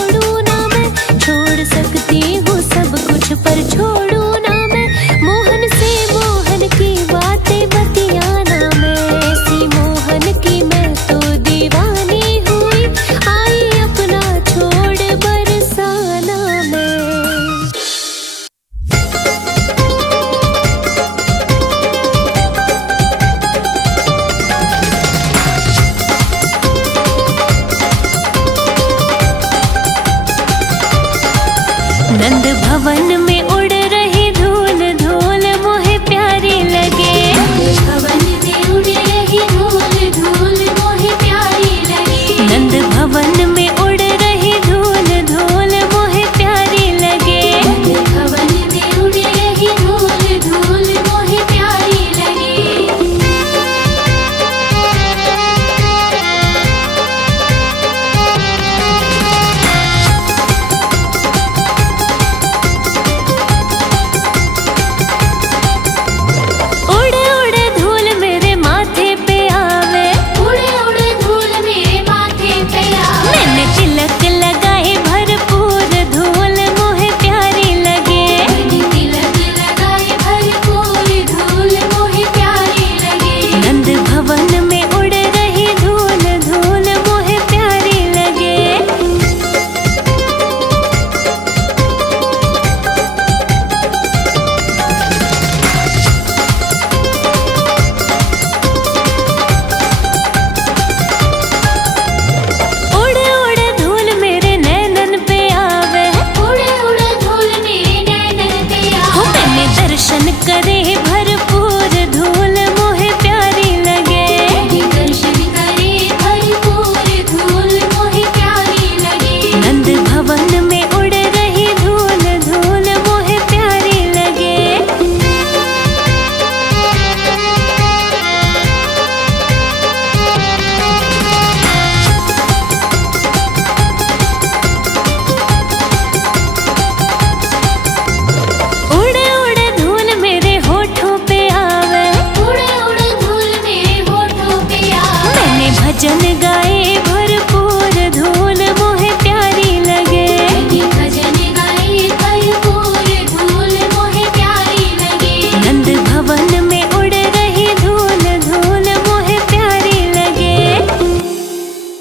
छोड़ू ना मैं, छोड़ सकती हूँ सब कुछ पर छोड़ू ना मैं, मोहन से मोहन की बातें बतियाना मैं, ऐसी मोहन की मैं तो दीवानी हुई, आई अपना छोड़ बरसाना मैं। नंद भवन में